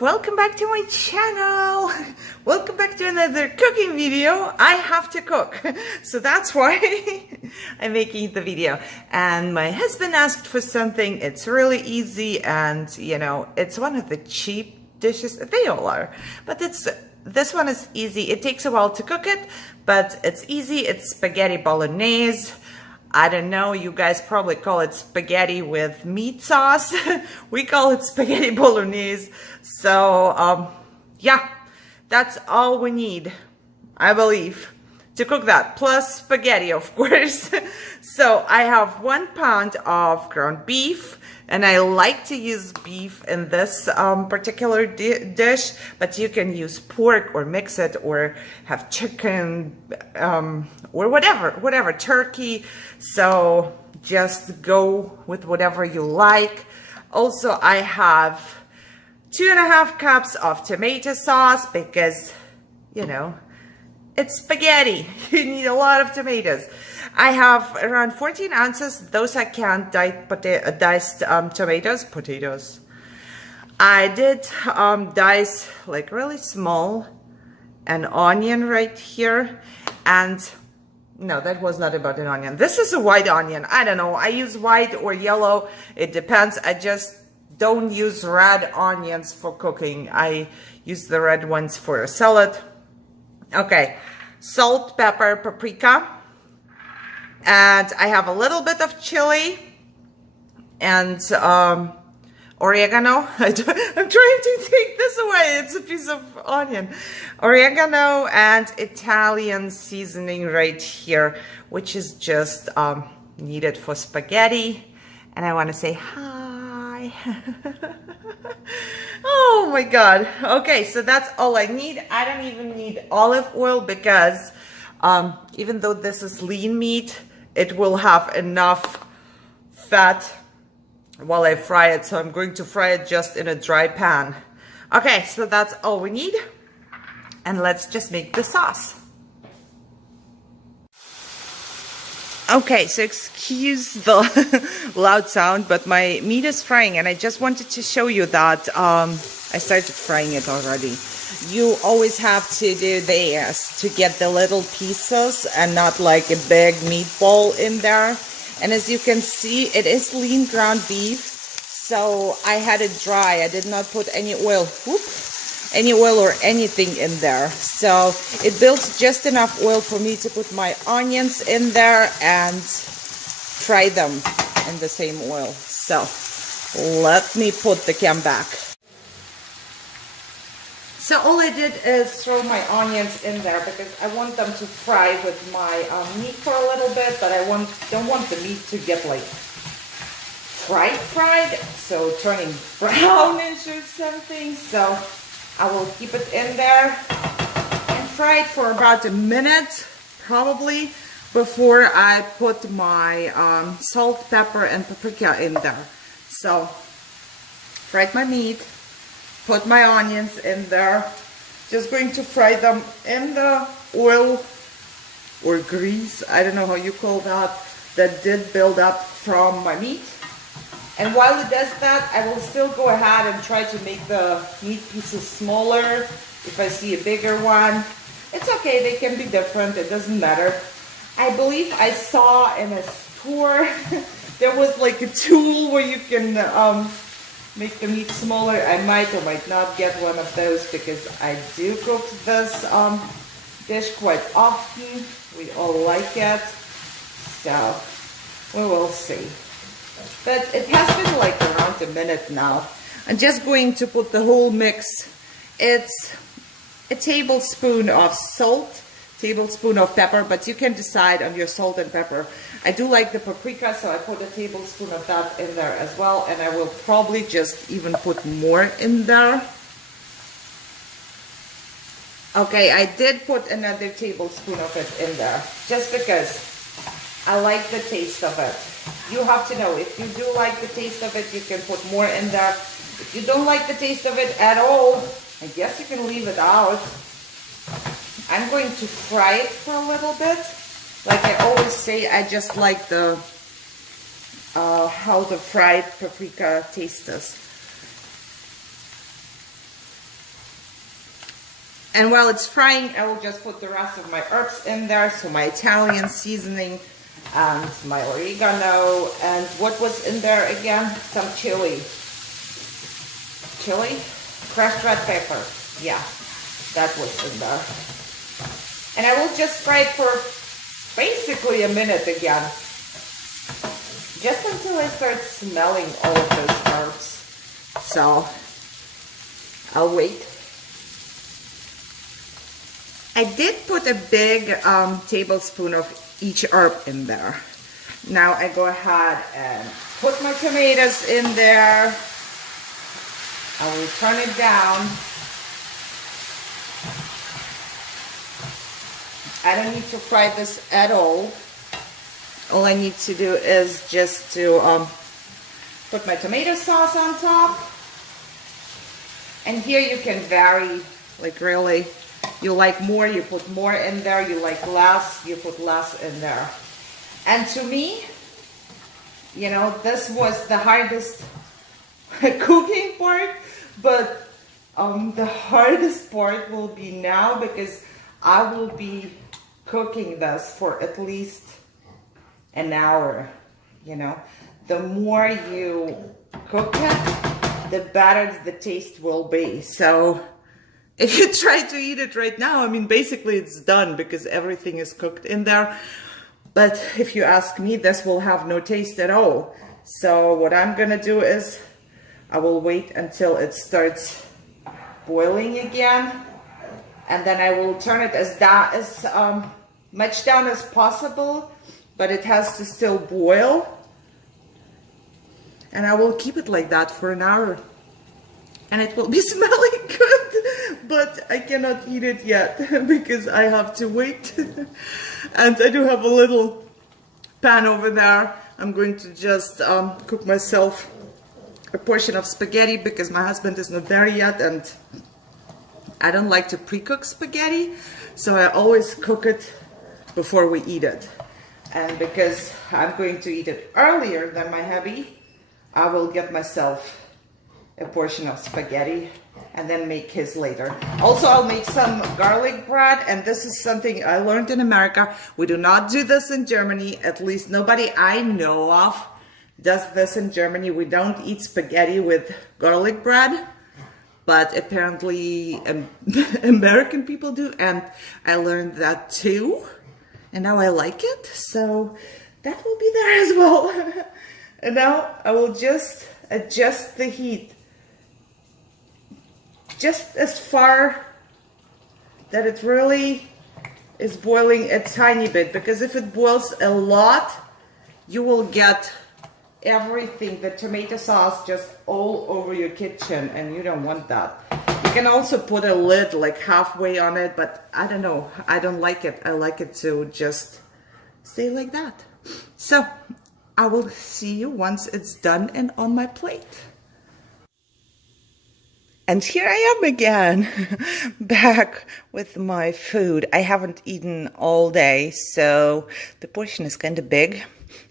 welcome back to my channel. Welcome back to another cooking video. I have to cook, so that's why I'm making the video. And my husband asked for something. It's really easy, and you know, it's one of the cheap dishes. They all are, but this one is easy. It takes a while to cook it, but it's easy. It's spaghetti bolognese. I don't know, you guys probably call it spaghetti with meat sauce. We call it spaghetti bolognese. So, yeah, that's all we need, I believe, to cook that. Plus spaghetti, of course. So I have 1 pound of ground beef, and I like to use beef in this particular dish, but you can use pork or mix it or have chicken or whatever, turkey. So just go with whatever you like. Also, I have 2.5 cups of tomato sauce because, you know, it's spaghetti. You need a lot of tomatoes. I have around 14 ounces. Those are canned diced potatoes. I did dice like really small an onion right here. And no, that was not about an onion. This is a white onion. I don't know. I use white or yellow. It depends. I just don't use red onions for cooking. I use the red ones for a salad. Okay, salt, pepper, paprika. And I have a little bit of chili and oregano. I'm trying to take this away. It's a piece of onion. Oregano and Italian seasoning right here, which is just needed for spaghetti. And I want to say hi. Oh my God. Okay, so that's all I need. I don't even need olive oil because even though this is lean meat, it will have enough fat while I fry it. So I'm going to fry it just in a dry pan. Okay, so that's all we need. And let's just make the sauce. Okay, so excuse the loud sound, but my meat is frying and I just wanted to show you that I started frying it already. You always have to do this to get the little pieces and not like a big meatball in there. And as you can see, it is lean ground beef, so I had it dry. I did not put any oil, or anything in there. So it builds just enough oil for me to put my onions in there and fry them in the same oil. So let me put the cam back. So all I did is throw my onions in there because I want them to fry with my meat for a little bit, but I don't want the meat to get like fried, so turning brownish or something. So I will keep it in there and fry it for about a minute, probably, before I put my salt, pepper, and paprika in there. So fried my meat. Put my onions in there. Just going to fry them in the oil or grease, I don't know how you call that did build up from my meat. And while it does that, I will still go ahead and try to make the meat pieces smaller. If I see a bigger one, it's okay, they can be different, it doesn't matter. I believe I saw in a store, there was like a tool where you can make the meat smaller. I might or might not get one of those because I do cook this dish quite often. We all like it, so we will see. But it has been like around a minute now. I'm just going to put the whole mix. It's a tablespoon of salt, tablespoon of pepper, but you can decide on your salt and pepper. I do like the paprika, so I put a tablespoon of that in there as well, and I will probably just even put more in there. Okay, I did put another tablespoon of it in there, just because I like the taste of it. You have to know, if you do like the taste of it, you can put more in there. If you don't like the taste of it at all, I guess you can leave it out. I'm going to fry it for a little bit. Like I always say, I just like the how the fried paprika tastes. And while it's frying, I will just put the rest of my herbs in there. So my Italian seasoning and my oregano. And what was in there again? Some chili. Chili? Crushed red pepper. Yeah, that was in there. And I will just fry it for basically a minute again. Just until I start smelling all of those herbs. So I'll wait. I did put a big tablespoon of each herb in there. Now I go ahead and put my tomatoes in there. I will turn it down. I don't need to fry this at all. All I need to do is just to put my tomato sauce on top. And here you can vary, like really. You like more, you put more in there. You like less, you put less in there. And to me, you know, this was the hardest cooking part, but the hardest part will be now because I will be cooking this for at least an hour. You know, the more you cook it, the better the taste will be. So if you try to eat it right now, I mean, basically it's done because everything is cooked in there. But if you ask me, this will have no taste at all. So what I'm gonna do is I will wait until it starts boiling again. And then I will turn it as much down as possible, but it has to still boil. And I will keep it like that for an hour. And it will be smelling good, but I cannot eat it yet because I have to wait. And I do have a little pan over there. I'm going to just cook myself a portion of spaghetti because my husband is not there yet and I don't like to pre-cook spaghetti. So I always cook it before we eat it. And because I'm going to eat it earlier than my hubby, I will get myself a portion of spaghetti and then make his later. Also, I'll make some garlic bread, and this is something I learned in America. We do not do this in Germany, at least nobody I know of does this in Germany. We don't eat spaghetti with garlic bread, but apparently American people do, and I learned that too, and now I like it, so that will be there as well. And now I will just adjust the heat just as far that it really is boiling a tiny bit, because if it boils a lot, you will get everything, the tomato sauce, just all over your kitchen, and you don't want that. You can also put a lid like halfway on it, but I don't know, I don't like it. I like it to just stay like that. So I will see you once it's done and on my plate. And here I am again, back with my food. I haven't eaten all day, so the portion is kind of big.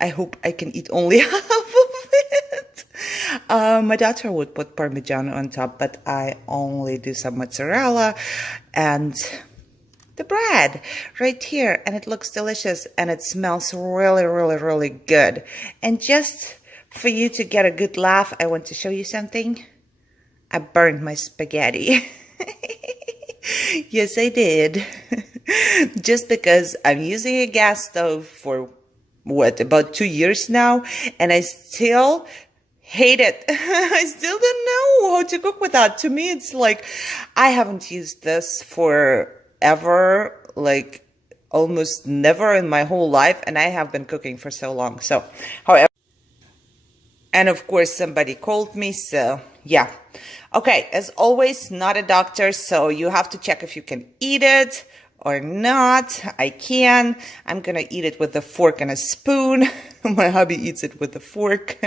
I hope I can eat only half of it. My daughter would put Parmesan on top, but I only do some mozzarella and the bread right here. And it looks delicious and it smells really, really, really good. And just for you to get a good laugh, I want to show you something. I burned my spaghetti. Yes, I did. Just because I'm using a gas stove for, what, about 2 years now, and I still hate it. I still don't know how to cook with that. To me, it's like, I haven't used this forever, like almost never in my whole life, and I have been cooking for so long. So, however, and of course somebody called me, so yeah. Okay, as always, not a doctor, so you have to check if you can eat it or not. I can. I'm gonna eat it with a fork and a spoon. My hubby eats it with a fork.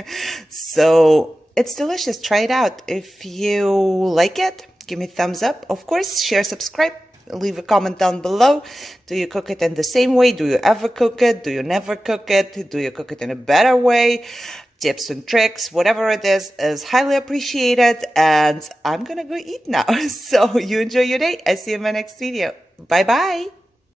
So it's delicious. Try it out. If you like it, give me a thumbs up. Of course, share, subscribe. Leave a comment down below. Do you cook it in the same way? Do you ever cook it? Do you never cook it? Do you cook it in a better way? tips and tricks, whatever it is highly appreciated. And I'm gonna go eat now. So you enjoy your day. I see you in my next video. Bye bye.